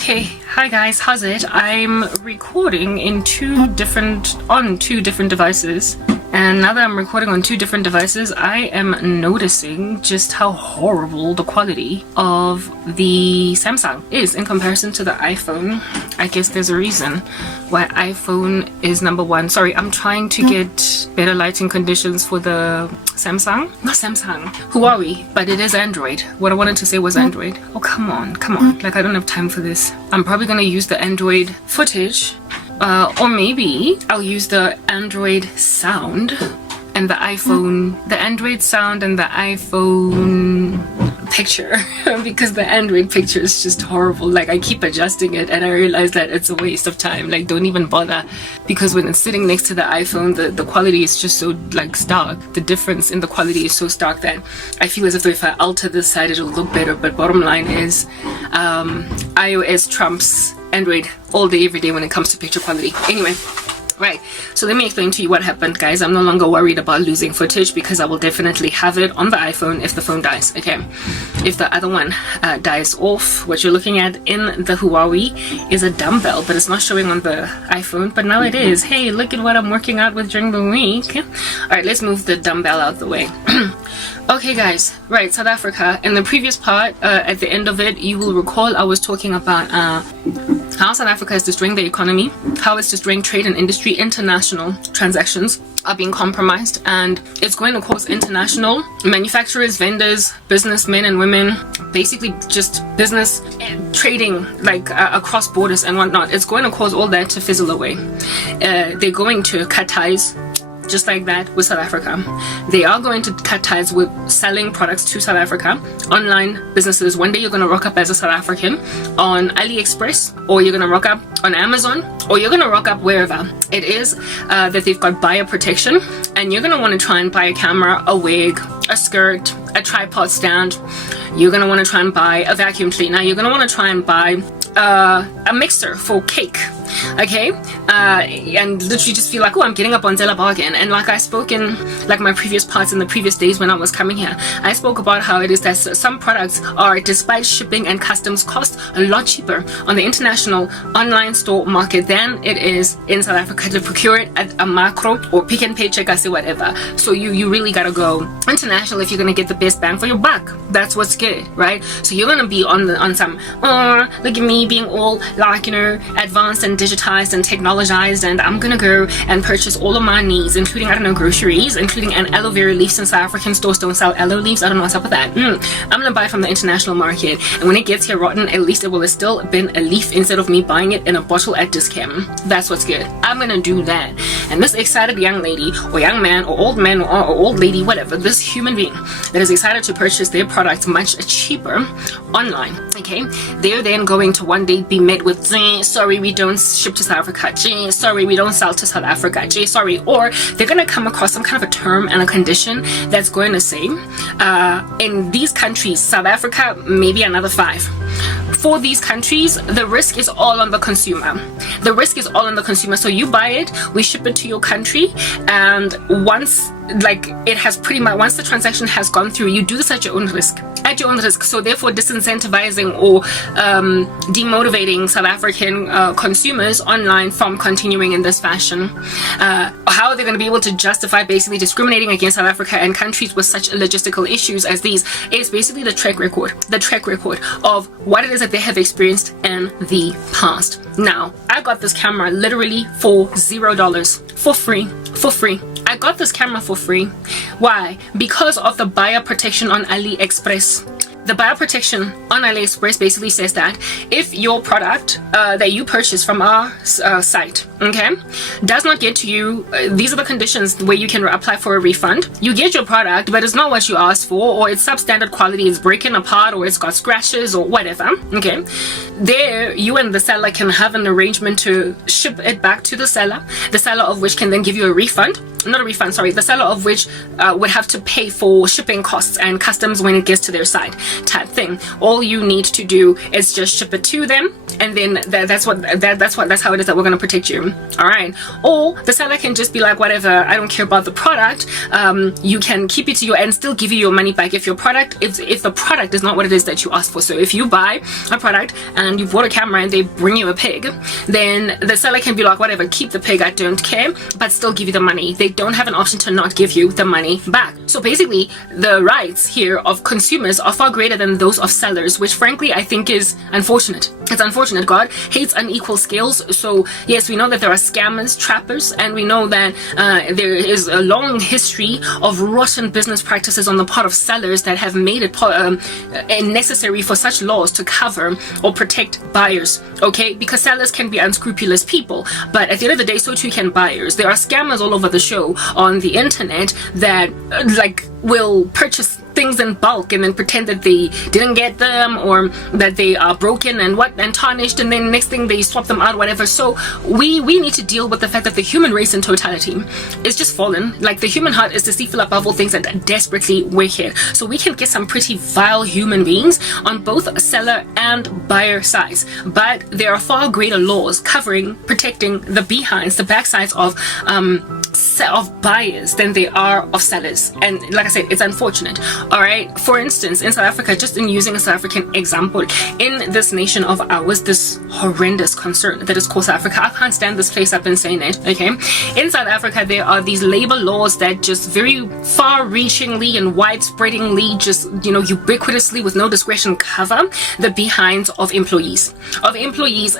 Okay, hi guys, how's it? I'm recording on two different devices, and now that I'm recording on two different devices, I am noticing just how horrible the quality of the Samsung is in comparison to the iPhone. I guess there's a reason why iPhone is number one. Sorry, I'm trying to get better lighting conditions for the Huawei, but it is Android. What I wanted to say was Android. Oh, come on. Like, I don't have time for this. I'm probably gonna use the Android footage, or maybe I'll use the Android sound and the Android sound and the iPhone picture because the Android picture is just horrible. Like, I keep adjusting it and I realize that it's a waste of time. Like, don't even bother, because when it's sitting next to the iPhone, the quality is just so like stark. The difference in the quality is so stark that I feel as if if I alter this side it'll look better. But bottom line is iOS trumps Android all day every day when it comes to picture quality. Anyway, right, so let me explain to you what happened, guys. I'm no longer worried about losing footage because I will definitely have it on the iPhone if the phone dies. Okay, if the other one dies off, what you're looking at in the Huawei is a dumbbell, but it's not showing on the iPhone, but now it is. Hey, look at what I'm working out with during the week. All right, let's move the dumbbell out the way. Okay guys, right, South Africa. In the previous part, at the end of it, you will recall I was talking about how South Africa is destroying the economy, how it's destroying trade and industry. International transactions are being compromised, and it's going to cause international manufacturers, vendors, businessmen and women, basically just business trading like across borders and whatnot. It's going to cause all that to fizzle away. They're going to cut ties just like that with South Africa. They are going to cut ties with selling products to South Africa, online businesses. One day you're going to rock up as a South African on AliExpress, or you're going to rock up on Amazon, or you're going to rock up wherever it is that they've got buyer protection, and you're going to want to try and buy a camera, a wig, a skirt, a tripod stand. You're going to want to try and buy a vacuum cleaner. You're going to want to try and buy a mixer for cake, okay, and literally just feel like, oh, I'm getting a Bonzella bargain. And like I spoke in like my previous parts in the previous days when I was coming here, I spoke about how it is that some products are, despite shipping and customs cost, a lot cheaper on the international online store market than it is in South Africa to procure it at a macro or Pick n Pay, check, I say whatever. So you really gotta go international if you're gonna get the best bang for your buck. That's what's good, right? So you're gonna be on some, oh, look at me being all like, you know, advanced and digitized and technologized, and I'm gonna go and purchase all of my needs, including, I don't know, groceries, including an aloe vera leaf, since South African stores don't sell aloe leaves. I don't know what's up with that. I'm gonna buy from the international market, and when it gets here rotten, at least it will have still been a leaf instead of me buying it in a bottle at Discam. That's what's good. I'm gonna do that. And this excited young lady or young man or old man or old lady, whatever, this human being that is excited to purchase their products much cheaper online, okay, they're then going to one day be met with, sorry, we don't ship to South Africa, sorry, we don't sell to South Africa, sorry. Or they're going to come across some kind of a term and a condition that's going to say, in these countries, South Africa, maybe another 5. For these countries, the risk is all on the consumer. The risk is all on the consumer. So you buy it, we ship it to your country, and once once the transaction has gone through, you do this at your own risk. So therefore disincentivizing or demotivating South African consumers online from continuing in this fashion. How are they going to be able to justify basically discriminating against South Africa and countries with such logistical issues as these? It's basically the track record of what it is that they have experienced in the past. Now, I got this camera literally for $0, for free. I got this camera for free. Why? Because of the buyer protection on AliExpress. The buyer protection on AliExpress basically says that if your product that you purchase from our site, okay, does not get to you, these are the conditions where you can apply for a refund. You get your product, but it's not what you asked for, or it's substandard quality, it's breaking apart, or it's got scratches, or whatever, okay, there you and the seller can have an arrangement to ship it back to the seller of which can then give you a refund. not a refund, sorry, the seller of which would have to pay for shipping costs and customs when it gets to their side type thing. All you need to do is just ship it to them, and then that's how it is that we're going to protect you. All right. Or the seller can just be like, whatever, I don't care about the product. You can keep it to you and still give you your money back if the product is not what it is that you asked for. So if you buy a product and you bought a camera and they bring you a pig, then the seller can be like, whatever, keep the pig, I don't care, but still give you the money. They don't have an option to not give you the money back. So basically, the rights here of consumers are far greater than those of sellers, which frankly I think is unfortunate. It's unfortunate. God hates unequal scales. So yes, we know that there are scammers, trappers, and we know that there is a long history of rotten business practices on the part of sellers that have made it necessary for such laws to cover or protect buyers. Okay, because sellers can be unscrupulous people, but at the end of the day, so too can buyers. There are scammers all over the show on the internet that will purchase things in bulk and then pretend that they didn't get them, or that they are broken and tarnished, and then next thing they swap them out, whatever. So we need to deal with the fact that the human race in totality is just fallen. Like, the human heart is deceitful above all things and desperately wicked. So we can get some pretty vile human beings on both seller and buyer sides, but there are far greater laws covering, protecting the behinds, the backsides of buyers than they are of sellers. And like I said, it's unfortunate. All right, for instance, in South Africa, just in using a South African example, in this nation of ours, this horrendous concern that is called South Africa, I can't stand this place, I've been saying it. Okay, in South Africa there are these labor laws that just very far-reachingly and widespreadingly, just ubiquitously, with no discretion, cover the behinds of employees,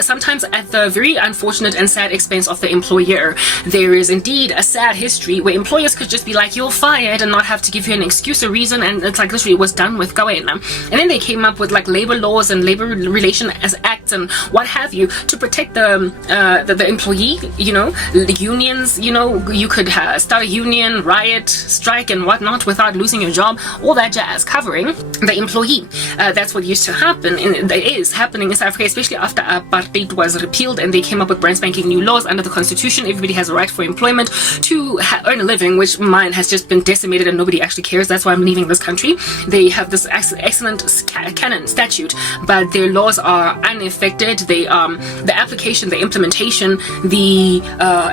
sometimes at the very unfortunate and sad expense of the employer. There is indeed a sad history where employers could just be like, you're fired, and not have to give you an excuse or reason, and it's like, literally, it was done with, go in. And then they came up with like labor laws and labor relation as acts and what have you to protect the employee. The unions, you could start a union, riot, strike and whatnot without losing your job, all that jazz, covering the employee. That's what used to happen, and it is happening in South Africa, especially after apartheid was repealed and they came up with brand spanking new laws under the constitution. Everybody has a right for employment to earn a living, which mine has just been decimated and nobody actually cares. That's why I'm leaving this country. They have this excellent canon statute, but their laws are unaffected. They the application, the implementation, the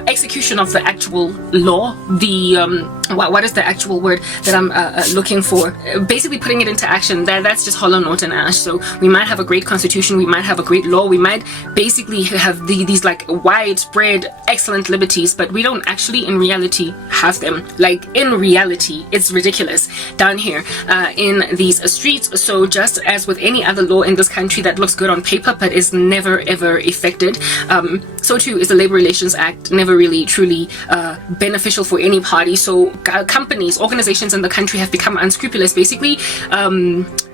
execution of the actual law, the what is the actual word that I'm looking for? Basically putting it into action. That's just hollow note and ash. So we might have a great constitution, we might have a great law, we might basically have these like widespread excellent liberties, but we don't actually in reality have them. Like, in reality, it's ridiculous down here in these streets. So just as with any other law in this country that looks good on paper but is never ever effected, so too is the Labor Relations Act never really truly beneficial for any party. So companies, organizations in the country have become unscrupulous, basically.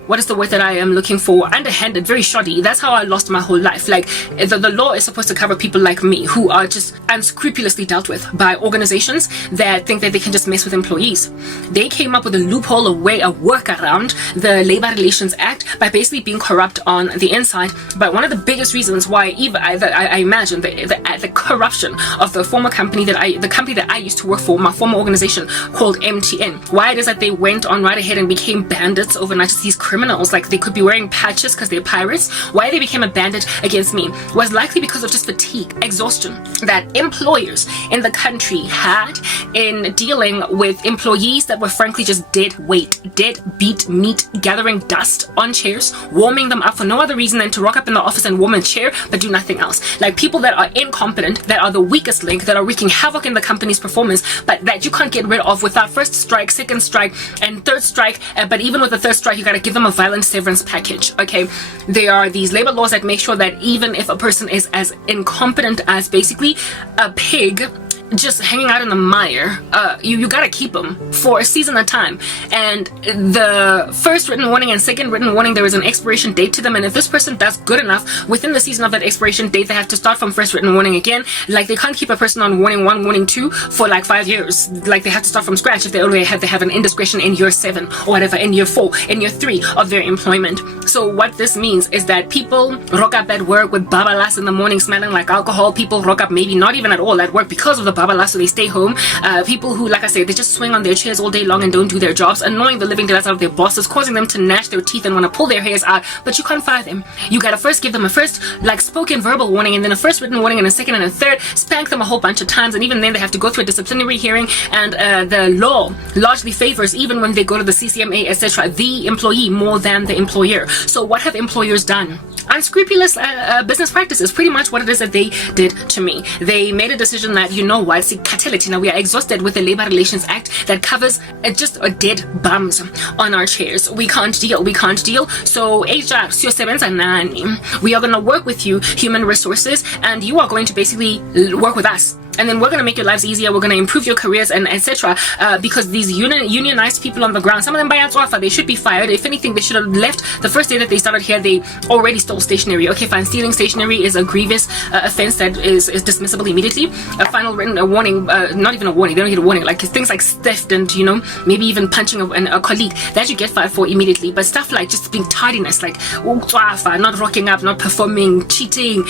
What is the word that I am looking for? Underhanded, very shoddy. That's how I lost my whole life. Like, the law is supposed to cover people like me who are just unscrupulously dealt with by organizations that think that they can just mess with employees. They came up with a loophole, a workaround the Labor Relations Act by basically being corrupt on the inside. But one of the biggest reasons why I imagine the corruption of the former company that I used to work for, my former organization called MTN, why it is that they went on right ahead and became bandits overnight, just these criminals. Like, they could be wearing patches because they're pirates. Why they became a bandit against me was likely because of just fatigue, exhaustion that employers in the country had in dealing with employees that were frankly just dead weight, dead beat meat, gathering dust on chairs, warming them up for no other reason than to rock up in the office and warm a chair but do nothing else. Like, people that are incompetent, that are the weakest link, that are wreaking havoc in the company's performance, but that you can't get rid of without first strike, second strike, and third strike. But even with the third strike, you gotta give them a violent severance package. Okay, there are these labor laws that make sure that even if a person is as incompetent as basically a pig just hanging out in the mire, you gotta keep them for a season at a time. And the first written warning and second written warning, there is an expiration date to them, and if this person does good enough within the season of that expiration date, they have to start from first written warning again. Like, they can't keep a person on warning 1, warning 2 for like 5 years. Like, they have to start from scratch if they already have an indiscretion in year 7 or whatever, in year 4, in year 3 of their employment. So what this means is that people rock up at work with babalas in the morning smelling like alcohol. People rock up maybe not even at all at work because of the babala, so they stay home. People who, like I said, they just swing on their chairs all day long and don't do their jobs, annoying the living daylights out of their bosses, causing them to gnash their teeth and want to pull their hairs out, but you can't fire them. You gotta first give them a first spoken verbal warning, and then a first written warning, and a second and a third, spank them a whole bunch of times, and even then they have to go through a disciplinary hearing, and the law largely favors, even when they go to the CCMA, etc., the employee more than the employer. So what have employers done? Unscrupulous business practices, pretty much what it is that they did to me. They made a decision that, you know what, see, now we are exhausted with the Labor Relations Act that covers just dead bums on our chairs. We can't deal. So HR, we are going to work with you, human resources, and you are going to basically work with us. And then we're going to make your lives easier. We're going to improve your careers and etc. Because these unionized people on the ground, some of them by Atwafa, they should be fired. If anything, they should have left the first day that they started here. They already stole stationery. Okay, fine. Stealing stationery is a grievous offense that is dismissible immediately. A final written warning, not even a warning. They don't get a warning. Like things like theft and, you know, maybe even punching a colleague, that you get fired for immediately. But stuff like just being tardiness, like not rocking up, not performing, cheating,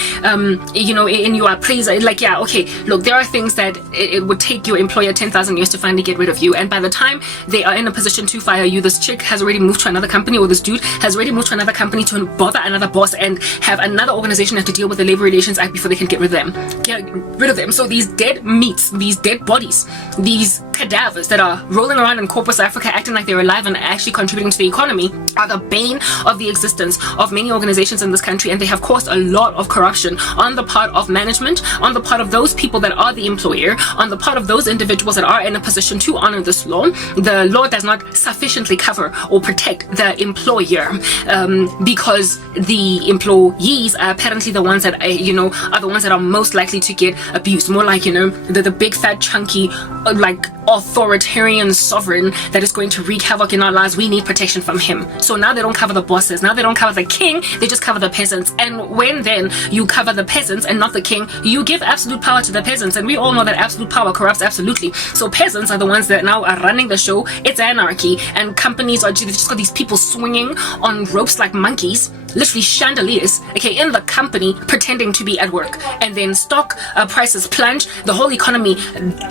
you know, in your praise, like, yeah, okay, look, there are things that it would take your employer 10,000 years to finally get rid of you, and by the time they are in a position to fire you, this chick has already moved to another company, or this dude has already moved to another company to bother another boss and have another organization have to deal with the Labor Relations Act before they can get rid of them. So these dead meats, these dead bodies, these cadavers that are rolling around in corpus Africa acting like they're alive and actually contributing to the economy are the bane of the existence of many organizations in this country, and they have caused a lot of corruption on the part of management, on the part of those people that are the employer, on the part of those individuals that are in a position to honor this law. The law does not sufficiently cover or protect the employer, because the employees are apparently the ones that are the ones that are most likely to get abused. More like, you know, the big fat chunky like authoritarian sovereign that is going to wreak havoc in our lives. We need protection from him. So now they don't cover the bosses, now they don't cover the king, they just cover the peasants. And when then you cover the peasants and not the king, you give absolute power to the peasants, and we all know that absolute power corrupts absolutely. So peasants are the ones that now are running the show. It's anarchy, and companies are just got these people swinging on ropes like monkeys, literally chandeliers, okay, in the company, pretending to be at work, and then stock prices plunge. The whole economy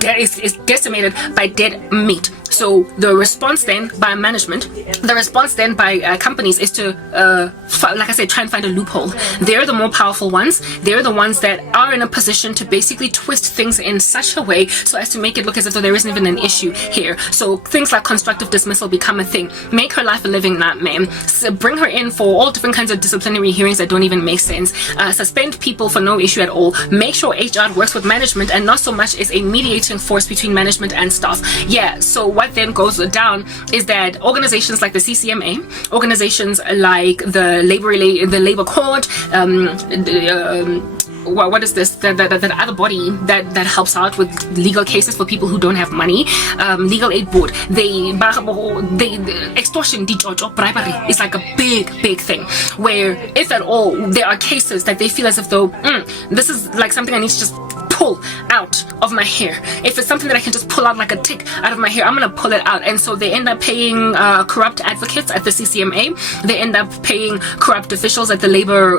is decimated by dead meat. So the response then by management, the response then by companies is to, like I said, try and find a loophole. They're the more powerful ones. They're the ones that are in a position to basically twist things in such a way so as to make it look as if though there isn't even an issue here. So things like constructive dismissal become a thing. Make her life a living nightmare. So bring her in for all different kinds of disciplinary hearings that don't even make sense. Suspend people for no issue at all. Make sure HR works with management and not so much is a mediating force between management and staff. Yeah, so what then goes down is that organizations like the CCMA, organizations like the labor court, what is this? That other body that helps out with legal cases for people who don't have money, legal aid board. They extortion, bribery is like a big thing. Where if at all there are cases that they feel as if though this is like something I need to just pull out of my hair. If it's something that I can just pull out like a tick out of my hair, I'm gonna pull it out. And so they end up paying corrupt advocates at the CCMA. They end up paying corrupt officials at the labor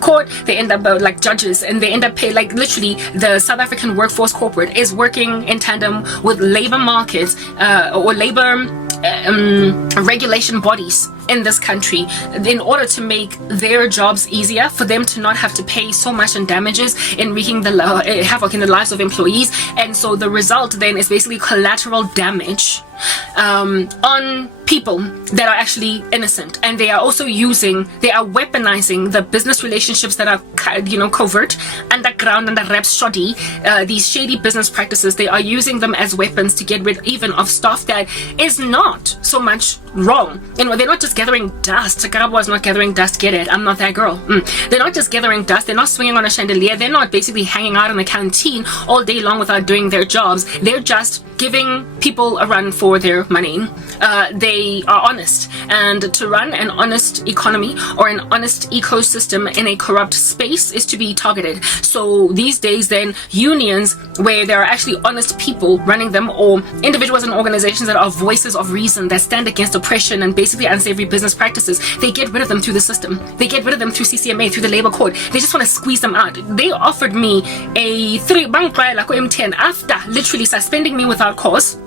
court. They end up like judges, and they end up paying, like, literally the South African workforce corporate is working in tandem with labor markets or labor regulation bodies in this country in order to make their jobs easier, for them to not have to pay so much in damages in wreaking the havoc in the lives of employees. And so the result then is basically collateral damage on people that are actually innocent, and they are also weaponizing the business relationships that are, you know, covert, underground, under wraps, shoddy, these shady business practices. They are using them as weapons to get rid even of stuff that is not so much wrong. You know, they're not just gathering dust. Karabo is not gathering dust, get it? I'm not that girl. They're not just gathering dust, they're not swinging on a chandelier, they're not basically hanging out in the canteen all day long without doing their jobs. They're just giving people a run for their money. They are honest, and to run an honest economy or an honest ecosystem in a corrupt space is to be targeted. So these days then, unions where there are actually honest people running them, or individuals and organizations that are voices of reason, that stand against oppression and basically unsavory business practices. They get rid of them through the system. They get rid of them through CCMA, through the labor code. They just want to squeeze them out. They offered me a 3 bank M10 after literally suspending me without cause.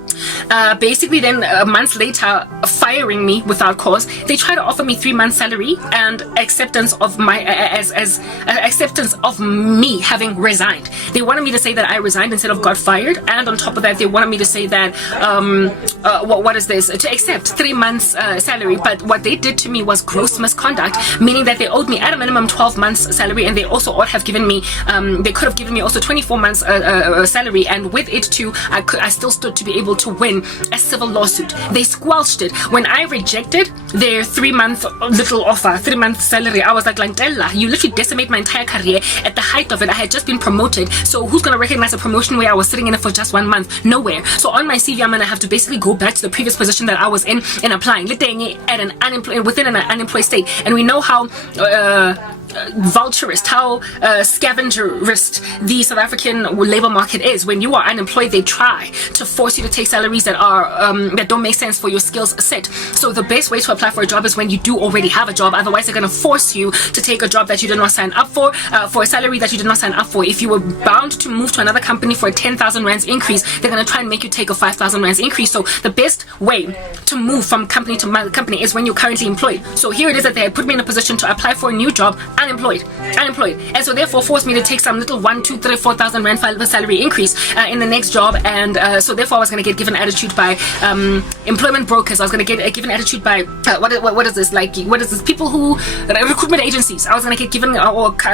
Basically then months later firing me without cause. They try to offer me 3 months salary and acceptance of my acceptance of me having resigned. They wanted me to say that I resigned instead of got fired, and on top of that they wanted me to say that what is this, to accept 3 months salary. But what they did to me was gross misconduct, meaning that they owed me at a minimum 12 months salary, and they also ought have given me they could have given me also 24 months salary, and with it too I still stood to be able to win a civil lawsuit. They squelched it when I rejected their 3-month little offer, 3 months salary. I was like, Della, you literally decimate my entire career. At the height of it, I had just been promoted, so who's gonna recognize a promotion where I was sitting in it for just 1 month? Nowhere. So on my CV, I'm gonna have to basically go back to the previous position that I was in and applying at an within an unemployed state. And we know how vulturist, how scavengerist the South African labor market is. When you are unemployed, they try to force you to take salaries that are that don't make sense for your skills set. So the best way to apply for a job is when you do already have a job. Otherwise, they're going to force you to take a job that you did not sign up for a salary that you did not sign up for. If you were bound to move to another company for a 10,000 rands increase, they're going to try and make you take a 5,000 rands increase. So the best way to move from company to company is when you're currently employed. So here it is that they had put me in a position to apply for a new job unemployed, and so therefore forced me to take some little 1, 2, 3, 4,000 rand salary increase in the next job. And so therefore I was going to get given attitude by employment brokers. I was going to get given attitude by what is this, like, what is this, people who recruitment agencies. I was going to get given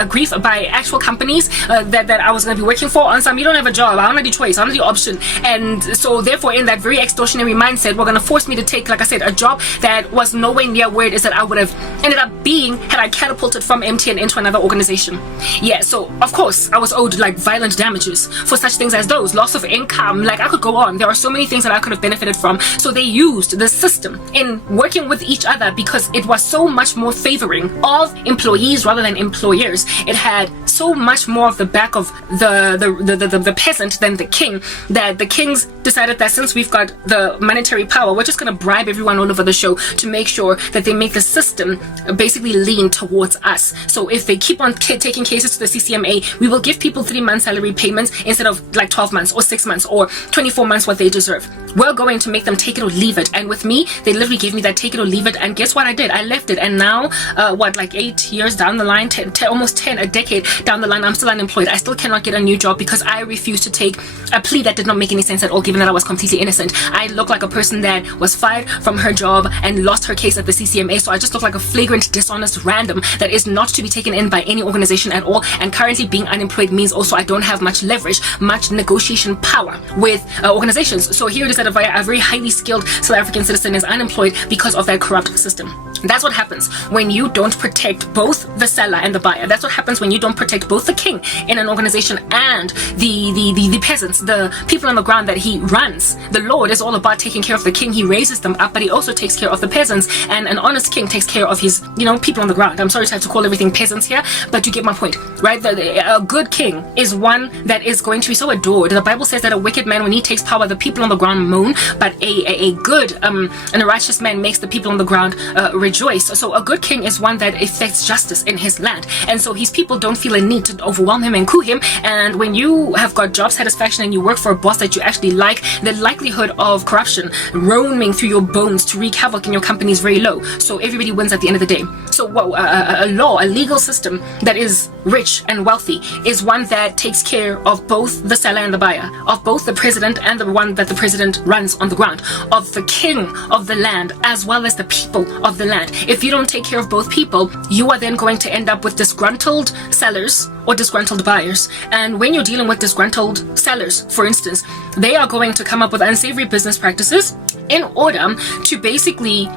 grief by actual companies that I was going to be working for. On some, you don't have a job, I don't have the choice, I don't have the option. And so therefore in that very extortionary mindset, we're going to force me to take, like I said, a job that was nowhere near where it is that I would have ended up being had I catapulted from MTN into another organization. Yeah, so of course I was owed like violent damages for such things as those, loss of income. Like, I could go on. There are so many things that I could have benefited from. So they used the system in working with each other because it was so much more favoring of employees rather than employers. It had so much more of the back of the peasant than the king, that the kings decided that since we've got the monetary power, we're just going to bribe everyone all over the show to make sure that they make the system basically lean towards us. So if they keep on taking cases to the CCMA, we will give people 3 months salary payments instead of like 12 months or 6 months or 24 months what they deserve. We're going to make them take it or leave it. And with me, they literally gave me that take it or leave it. And guess what I did? I left it. And now, like 8 years down the line, almost 10, a decade down the line, I'm still unemployed. I still cannot get a new job because I refused to take a plea that did not make any sense at all, given that I was completely innocent. I look like a person that was fired from her job and lost her case at the CCMA. So I just look like a flagrant, dishonest random that is not to be taken in by any organization at all. And currently being unemployed means also I don't have much leverage, much negotiation power with organizations. So here it is that a very highly skilled South African citizen is unemployed because of that corrupt system. That's what happens when you don't protect both the seller and the buyer. That's what happens when you don't protect both the king in an organization and the peasants, the people on the ground that he runs. The Lord is all about taking care of the king. He raises them up, but he also takes care of the peasants. And an honest king takes care of his, people on the ground. I'm sorry to have to call everything peasants here, but you get my point, right? A good king is one that is going to be so adored. The Bible says that a wicked man, when he takes power, the people on the ground moan, but a good and a righteous man makes the people on the ground rejoice. So a good king is one that effects justice in his land, and so his people don't feel a need to overwhelm him and coup him. And when you have got job satisfaction and you work for a boss that you actually like, the likelihood of corruption roaming through your bones to wreak havoc in your company is very low. So everybody wins at the end of the day. So a legal system that is rich and wealthy is one that takes care of both the seller and the buyer, of both the president and the one that the president runs on the ground, of the king of the land as well as the people of the land. If you don't take care of both people, you are then going to end up with disgruntled sellers or disgruntled buyers. And when you're dealing with disgruntled sellers, for instance, they are going to come up with unsavory business practices in order to basically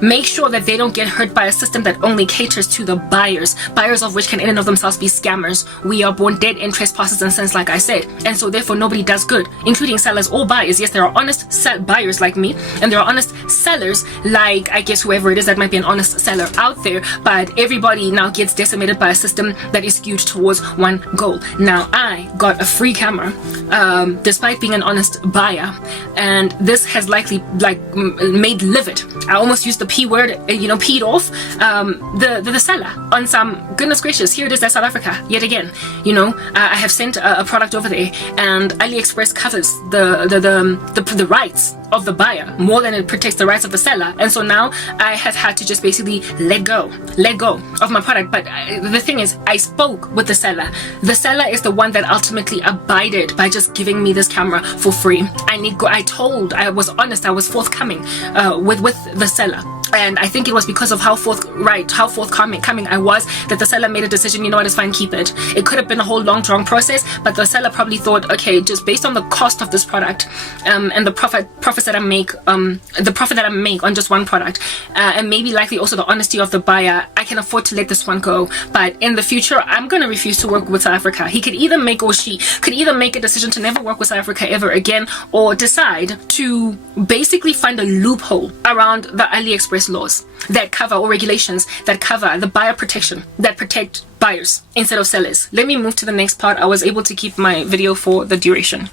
make sure that they don't get hurt by a system that only caters to the buyers of which can in and of themselves be scammers. We are born dead in trespasses and sins, like I said, and so therefore nobody does good, including sellers or buyers. Yes, there are honest buyers like me, and there are honest sellers like, I guess, whoever it is that might be an honest seller out there, but everybody now gets decimated by a system that is skewed towards one goal. Now, I got a free camera despite being an honest buyer, and this has likely basically like made livid. I almost used the P word, peed off the seller on some, goodness gracious, here it is, that's South Africa yet again. I have sent a product over there, and AliExpress covers the rights of the buyer more than it protects the rights of the seller. And so now I have had to just basically let go of my product. But the thing is, I spoke with the seller. The seller is the one that ultimately abided by just giving me this camera for free. I was honest, I was forthcoming with the seller. And I think it was because of how forthcoming I was that the seller made a decision, you know what, it's fine, keep it. It could have been a whole long, drawn process, but the seller probably thought, okay, just based on the cost of this product and the profits that I make, the profit that I make on just one product, and maybe likely also the honesty of the buyer, I can afford to let this one go. But in the future, I'm going to refuse to work with South Africa. He could either make, or she could either make a decision to never work with South Africa ever again, or decide to basically find a loophole around the AliExpress laws that cover, or regulations that cover the buyer protection, that protect buyers instead of sellers. Let me move to the next part. I was able to keep my video for the duration.